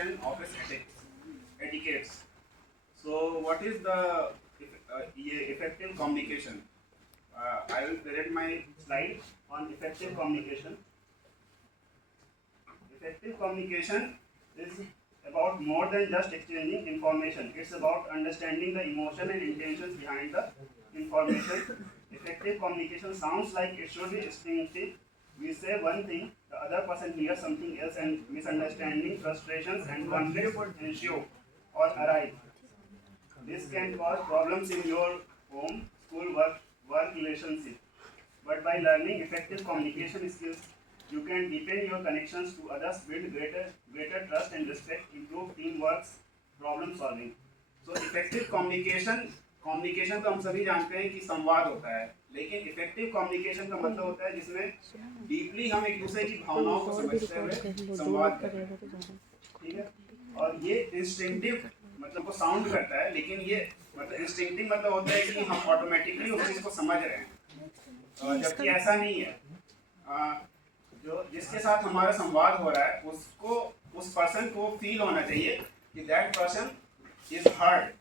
understand office etiquettes. So, what is the effective communication? I will present my slide on effective communication. Effective communication is about more than just exchanging information. It's about understanding the emotion and intentions behind the information. Effective communication sounds like it should be instinctive. We say one thing, the other person hears something else, and misunderstanding, frustrations, and conflicts ensue or arise. This can cause problems in your home, school, work relationship. But by learning effective communication skills, you can deepen your connections to others, build greater trust and respect, improve teamwork, problem solving. So effective communication तो हम सभी जानते हैं कि संवाद होता है, लेकिन इफेक्टिव कम्युनिकेशन का मतलब होता है जिसमें डीपली हम एक दूसरे की भावनाओं को समझते हुए संवाद करते हैं, ठीक है। और ये इंस्टिंक्टिव मतलब वो साउंड करता है, लेकिन ये मतलब इंस्टिंक्टिव मतलब होता है कि हम ऑटोमेटिकली उस चीज़ को समझ रहे हैं, जबकि ऐसा नहीं है। जो जिसके साथ हमारा संवाद हो रहा है उसको उस पर्सन को फील होना चाहिए कि that person is heard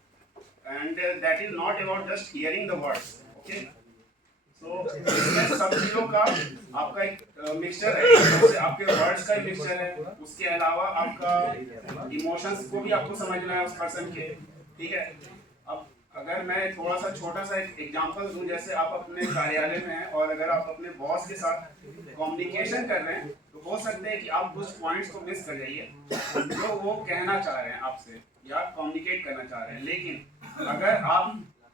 and that is not about just hearing the words, okay. So इसमें सब चीज़ों का आपका एक मिक्सचर है, जैसे आपके वर्ड्स का मिक्सचर है, उसके अलावा आपका इमोशंस को भी आपको समझना है उस पर्सन के, ठीक है। अब अगर मैं थोड़ा सा छोटा सा एक एग्जांपल दूं, जैसे आप अपने कार्यालय में हैं और अगर आप अपने बॉस के साथ कम्युनिकेशन कर रहे हैं तो हो सकता है कि आप कुछ पॉइंट्स को मिस कर जाइए जो वो कहना चाह रहे हैं आपसे या कम्युनिकेट करना चाह रहे हैं। लेकिन अगर आप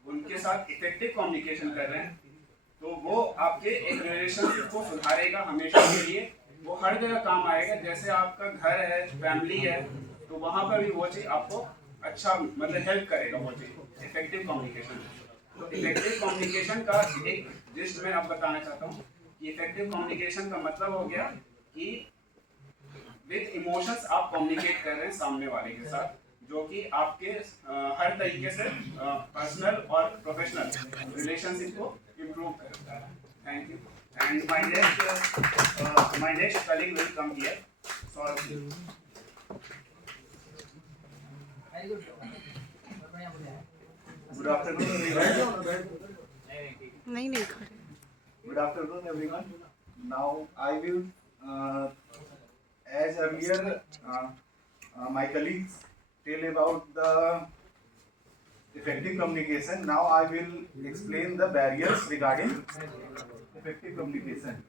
उनके साथ इफेक्टिव कम्युनिकेशन कर रहे हैं तो वो आपके एक रिलेशनशिप को सुधारेगा हमेशा के लिए, वो हर जगह काम आएगा। जैसे आपका घर है, फैमिली है, तो वहाँ पर भी वो चीज़ आपको अच्छा मतलब हेल्प करेगा वो चीज़, इफेक्टिव कम्युनिकेशन। तो इफेक्टिव कम्युनिकेशन का एक जिस्ट मैं आप बताना चाहता हूँ कि इफेक्टिव कम्युनिकेशन का मतलब हो गया कि विद इमोशंस आप कम्युनिकेट कर रहे हैं सामने वाले के साथ, जो कि आपके हर तरीके से पर्सनल और प्रोफेशनल रिलेशनशिप को इम्प्रूव करता है। Thank you and my next colleague will come here. Saurabh, good afternoon everyone. नहीं नहीं खड़े। Good afternoon, everyone. Now I will, as earlier, my colleagues tell about the effective communication. Now I will explain the barriers regarding effective communication.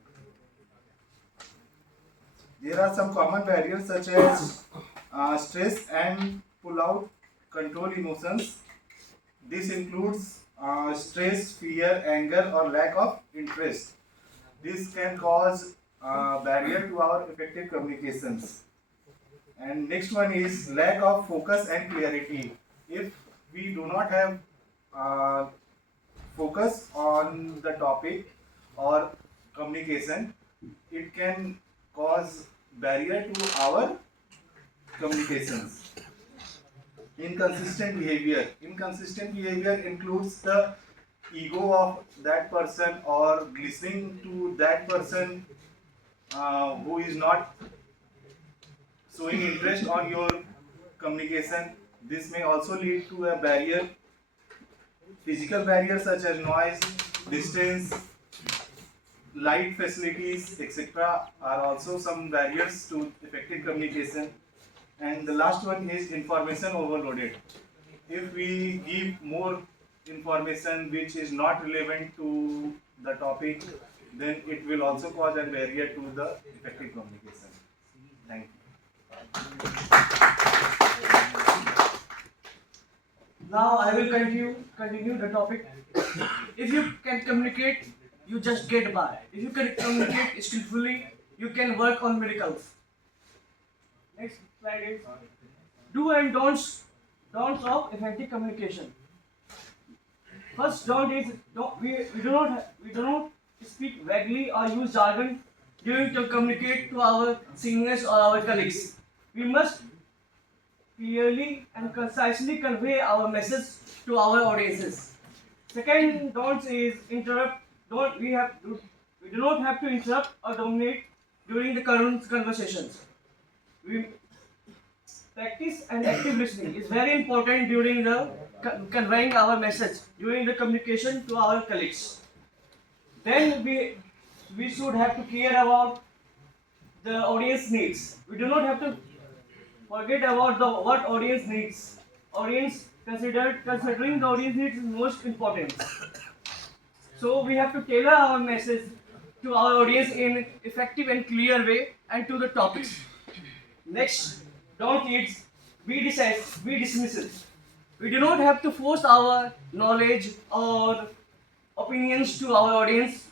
There are some common barriers such as stress and pull-out control emotions. This includes stress, fear, anger, or lack of interest. This can cause barrier to our effective communications. And next one is lack of focus and clarity. If we do not have focus on the topic or communication, it can cause barrier to our communications. Inconsistent behavior. Inconsistent behavior includes the ego of that person or listening to that person who is not showing interest on your communication. This may also lead to a barrier. Physical barriers such as noise, distance, light facilities, etc. are also some barriers to effective communication. And the last one is information overloaded. If we give more information which is not relevant to the topic, then it will also cause a barrier to the effective communication. Thank you. Now I will continue the topic. If you can communicate, you just get by. If you can communicate skillfully, you can work on miracles. Next slide is do and don'ts of effective communication. First don't is we do not speak vaguely or use jargon during to communicate to our seniors or our colleagues. We must clearly and concisely convey our message to our audiences. Second don't is interrupt. We do not have to interrupt or dominate during the current conversations. practice and active listening is very important during the conveying our message, during the communication to our colleagues. Then we should have to care about the audience needs. We do not have to forget about the what audience needs. Audience considering the audience needs is most important. So we have to tailor our message to our audience in effective and clear way and to the topics. Next, don't lead, be decisive, be dismissive. We do not have to force our knowledge or opinions to our audience.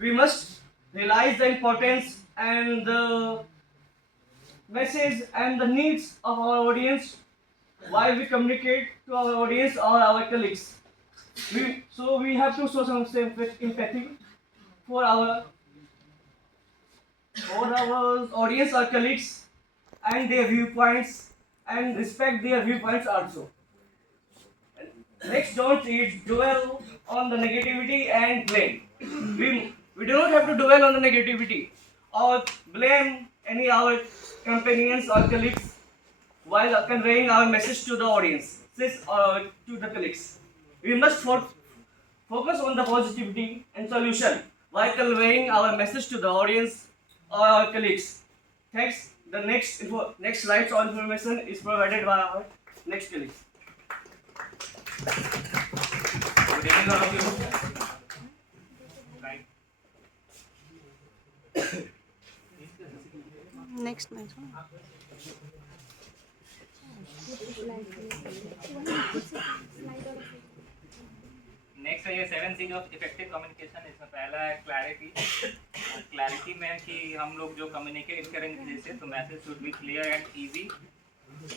We must realize the importance and the message and the needs of our audience while we communicate to our audience or our colleagues. So we have to show some empathy for our audience or colleagues and their viewpoints and respect their viewpoints also. Next, don't dwell on the negativity and blame. We do not have to dwell on the negativity or blame any our companions or colleagues while conveying our message to the audience or to the colleagues. We must focus on the positivity and solution while conveying our message to the audience or our colleagues. Thanks. The next slides or information is provided by our next colleagues. Good evening, all of you. Right. Next match. Next है ये 7 C's of effective communication. इसमें पहला है clarity. Clarity में है कि हम लोग जो कम्युनिकेट करेंगे जैसे तो message should be clear and easy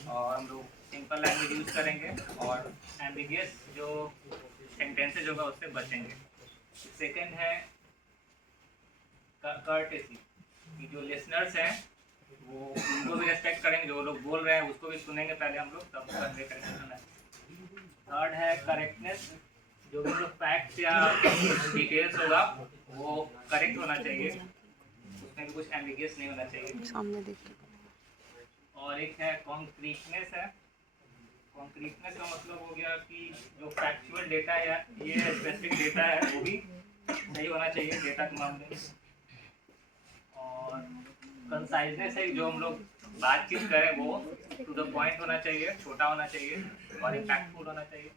और हम लोग सिंपल लैंग्वेज यूज़ करेंगे और एम्बिगियस जो सेंटेंसेज होगा उससे बचेंगे. सेकंड है कर्टेसी कि जो लिसनर्स हैं वो उनको भी रेस्पेक्ट करेंगे, जो लोग बोल रहे हैं उसको भी सुनेंगे पहले हम लोग तब कन्वे करेंगे. थर्ड है करेक्टनेस. जो भी लोग फैक्ट्स या डिटेल्स होगा वो करेक्ट होना चाहिए, उसमें भी कुछ एम्बिगियस नहीं होना चाहिए. सामने देख के. और एक है कॉन्क्रीटनेस है. कॉन्क्रीटनेस का मतलब हो गया कि जो फैक्चुअल डेटा है या ये स्पेसिफिक डेटा है वो भी सही होना चाहिए डेटा के मामले में. और कंसाइजनेस है, जो हम लोग बातचीत करें वो टू द पॉइंट होना चाहिए, छोटा होना चाहिए और इम्पैक्टफुल होना चाहिए.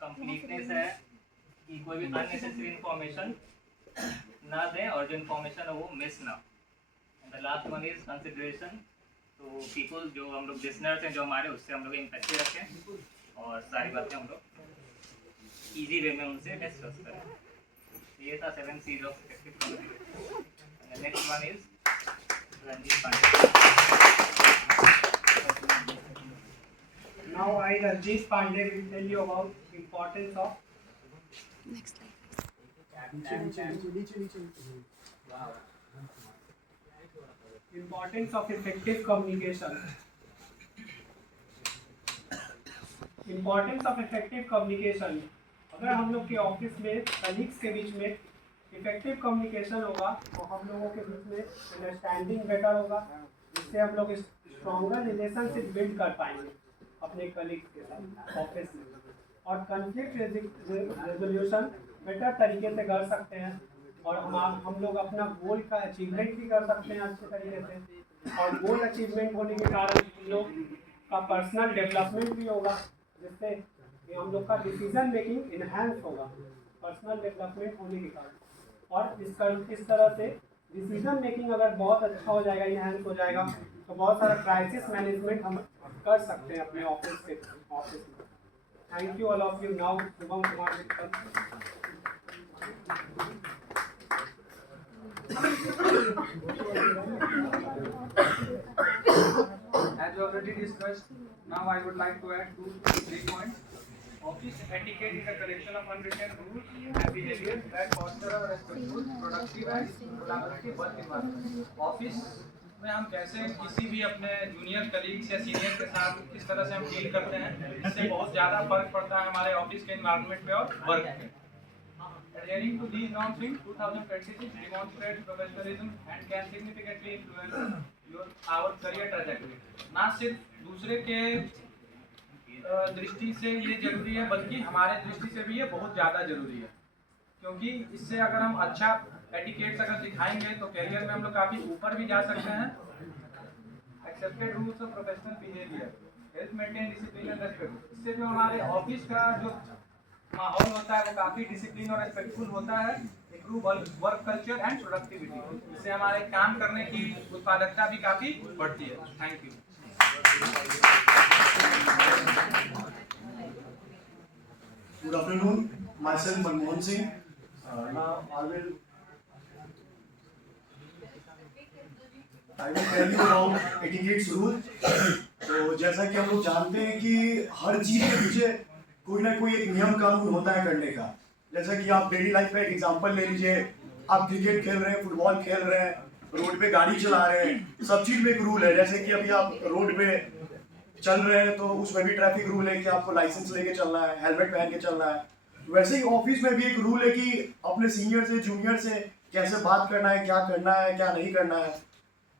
कंप्लीटनेस है कि कोई भी अननेसेसरी इंफॉर्मेशन ना दें और जो इंफॉर्मेशन है वो मिस ना. And the last one is consideration. तो पीपल जो हम लोग लिसनर्स हैं जो हमारे उससे हम लोग एम्पैथी रखें और सारी बातें हम लोग ईजी वे में उनसे डिस्कस करें. ये था 7 C's of effective communication. And next one is Ranjit Pandey. Now I, Ranjit Pandey, will tell you about importance of Next slide. importance of effective communication. Importance of effective communication. अगर हम लोग के office में कलीग्स के बीच में इफेक्टिव कम्युनिकेशन होगा तो हम लोगों के बीच में अंडरस्टैंडिंग बेटर होगा, जिससे हम लोग स्ट्रॉन्गर रिलेशनशिप बिल्ड कर पाएंगे अपने कलीग्स के साथ ऑफिस में. और कॉन्फ्लिक्ट रेजोल्यूशन बेटर तरीके से कर सकते हैं और हम लोग अपना गोल का अचीवमेंट भी कर सकते हैं अच्छे तरीके से. और गोल अचीवमेंट होने के कारण हम लोग का पर्सनल डेवलपमेंट भी होगा, जिससे हम लोग का डिसीजन मेकिंग इन्हांस होगा पर्सनल डेवलपमेंट होने के कारण. और इस तरह से डिसीजन मेकिंग अगर बहुत अच्छा हो जाएगा, इन्हांस हो जाएगा, तो बहुत सारा क्राइसिस मैनेजमेंट हम कर सकते हैं अपने ऑफिस में. Thank you all of you. Now Shubham Kumar Mittal. As you already discussed, now I would like to add 2-3 points. Office etiquette is a collection of unwritten rules and behaviors that foster a respectful, productive and collaborative work environment. Office में हम कैसे किसी भी अपने junior colleagues या senior के साथ किस तरह से हम डील करते हैं, इससे बहुत ज़्यादा फर्क पड़ता है हमारे ऑफिस के एनवायरनमेंट पे और वर्क पे. Adhering to these norms in 2026 demonstrates professionalism and can significantly influence our career trajectory. ना सिर्फ दूसरे के दृष्टि से ये जरूरी है, बल्कि हमारे दृष्टि से भी ये बहुत ज़्यादा जरूरी है, क्योंकि इससे अगर हम अच्छा एटिकेट्स अगर दिखाएंगे तो करियर में हम लोग काफ़ी ऊपर भी जा सकते हैं। Accepted rules of professional behaviour, health maintain discipline and respect. इससे जो हमारे ऑफिस का जो माहौल होता है वो काफ़ी डिसिप्लिन और रेस्पेक्टफुल होता है। Improve work culture and productivity, इससे हमारे काम करने की उत्पादकता भी काफ़ी बढ़ती है। Thank you. Good afternoon, myself Manmohan Singh. Now I will tell you about etiquette rule. तो जैसा कि हम लोग जानते हैं कि हर चीज के पीछे कोई ना कोई एक नियम कानून होता है करने का। जैसा कि आप डेली लाइफ का एक एग्जांपल ले लीजिए, आप क्रिकेट खेल रहे हैं, फुटबॉल खेल रहे हैं, रोड पे गाड़ी चला रहे हैं, सब चीज में एक रूल है। जैसे कि अभी आप रोड पे चल रहे हैं तो उसमें भी ट्रैफिक रूल है कि आपको लाइसेंस लेके चलना है, हेलमेट पहन के चलना है। वैसे ही ऑफिस में भी एक रूल है कि अपने सीनियर से जूनियर से कैसे बात करना है, क्या करना है, क्या नहीं करना है।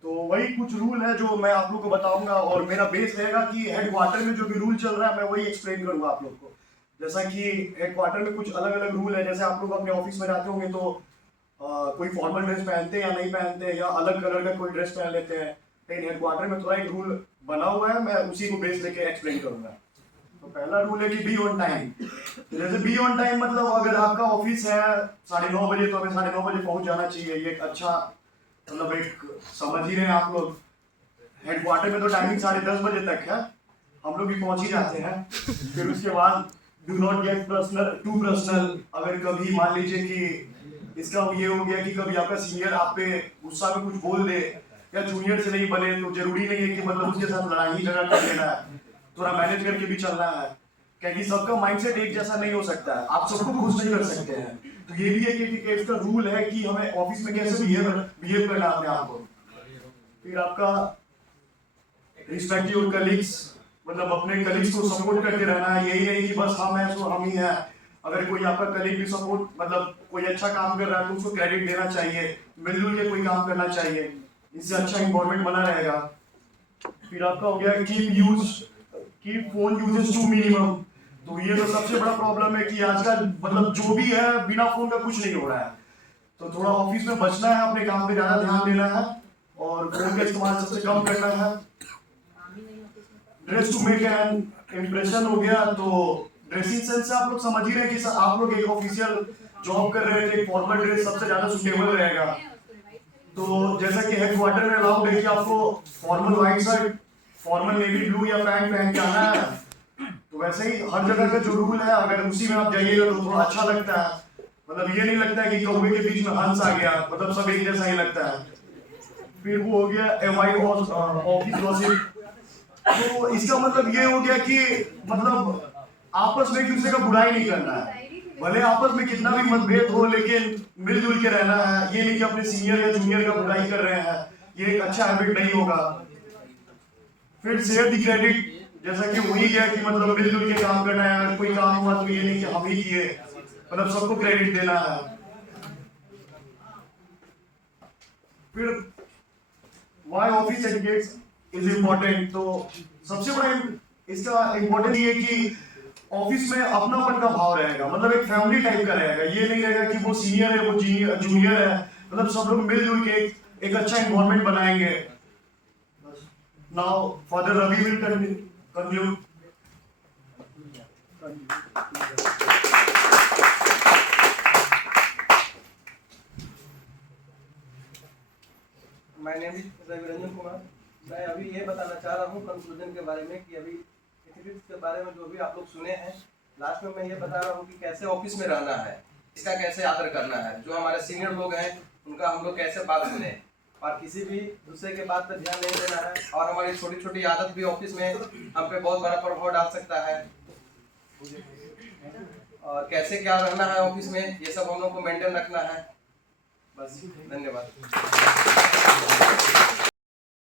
तो वही कुछ रूल है जो मैं आप लोग को बताऊंगा, और मेरा बेस रहेगा कि हेडक्वार्टर में जो भी रूल चल रहा है मैं वही एक्सप्लेन करूंगा आप लोग को। जैसा कि हेडक्वार्टर में कुछ अलग अलग रूल है। जैसे आप लोग अपने ऑफिस में जाते होंगे तो कोई फॉर्मल ड्रेस पहनते हैं या नहीं पहनते हैं, या अलग कलर का कोई ड्रेस पहन लेते हैं। लेकिन हेडक्वार्टर में थोड़ा एक रूल बना हुआ है, मैं उसी को बेस लेके एक्सप्लेन करूंगा। तो पहला रूल है कि बी ऑन टाइम। जैसे बी ऑन टाइम मतलब अगर आपका ऑफिस है 9:30 बजे तो हमें 9:30 बजे पहुंच जाना चाहिए। ये एक अच्छा मतलब एक समझ ही रहे हैं आप लोग। हेडक्वार्टर में तो टाइमिंग 10:30 बजे तक है, हम लोग भी पहुंच ही जाते हैं। फिर उसके बाद do not get personal to personal. अगर कभी मान लीजिए कि इसका ये हो गया कि कभी आपका सीनियर आप पे गुस्सा में कुछ बोल दे या जूनियर से नहीं बने, तो जरूरी नहीं है कि मतलब उसके साथ लड़ाई झगड़ा कर लेना है, थोड़ा मैनेज करके भी चलना है। क्योंकि सबका माइंडसेट एक जैसा नहीं हो सकता है, आप सबको खुश नहीं कर सकते हैं। तो ये भी एक एटिकेट का रूल है कि हमें ऑफिस में कैसे बिहेव करना है अपने आप को। फिर आपका रिस्पेक्ट योर कलीग्स, मतलब अपने कलीग्स को सपोर्ट करते रहना है। यही नहीं कि बस हम हैं तो हम ही हैं। अगर कोई आपका कलीग भी सपोर्ट मतलब कोई अच्छा काम कर रहा है तो उसको क्रेडिट देना चाहिए, मिलजुल के कोई काम करना चाहिए, इससे अच्छा इन्वायरमेंट बना रहेगा। फिर आपका हो गया keep phone uses to minimum. तो ये तो सबसे बड़ा प्रॉब्लम है कि आजकल मतलब जो भी है बिना फोन का कुछ नहीं हो रहा है। तो थोड़ा ऑफिस में बचना है, अपने काम पे ज्यादा ध्यान देना है और फोन का इस्तेमाल सबसे कम करना है। Dress to make an impression हो गया, तो ड्रेसिंग सेंस से आप लोग समझ ही रहे हैं कि आप लोग एक ऑफिशियल जॉब कर रहे थे, फॉर्मल ड्रेस सबसे ज्यादा सुटेबल रहेगा। तो जैसा कि हेडक्वार्टर में अलाउड है कि आपको formal white shirt, formal navy blue या पैंट पहन के आना है, तो वैसे ही हर जगह का जो रूल है अगर उसी में आप जाइएगा तो थोड़ा अच्छा लगता है। मतलब ये नहीं लगता है कि कौवे के बीच में हंस आ गया, मतलब सब एक जैसा ही लगता है। फिर वो हो गया अवॉइड ऑफिस गॉसिप। तो इसका मतलब ये हो गया कि मतलब आपस में एक दूसरे का बुराई नहीं करना है, भले आपस में कितना भी मतभेद हो लेकिन मिलजुल के रहना है। ये नहीं कि अपने सीनियर या जूनियर का बुराई कर रहे हैं, ये एक अच्छा हैबिट नहीं होगा। फिर शेयर द क्रेडिट, जैसा कि वही गया कि मतलब मिलजुल के काम करना है। अगर कोई काम हुआ तो ये नहीं कि हम ही किए, मतलब सबको क्रेडिट देना है। फिर why office etiquettes is important. तो सबसे बड़ा इसका इम्पोर्टेंट ये कि ऑफिस में अपनापन का भाव रहेगा, मतलब एक फैमिली टाइप का रहेगा। ये नहीं रहेगा कि वो सीनियर है वो जूनियर है, मतलब सब लोग मिलजुल के एक अच्छा एनवायरनमेंट बनाएंगे। Now father Ravi will conclude. My name is Ravi Ranjan Kumar. मैं अभी ये बताना चाह रहा हूँ कंक्लूजन के बारे में कि अभी एथिक्स के बारे में जो भी आप लोग सुने हैं, लास्ट में मैं ये बता रहा हूँ कि कैसे ऑफिस में रहना है, इसका कैसे आदर करना है, जो हमारे सीनियर लोग हैं उनका हम लोग कैसे बात सुने और किसी भी दूसरे के बात पर ध्यान नहीं देना है। और हमारी छोटी छोटी आदत भी ऑफिस में हम पे बहुत बड़ा प्रभाव डाल सकता है। और कैसे क्या रहना है ऑफिस में, ये सब हम लोग को मेंटेन रखना है। बस, धन्यवाद।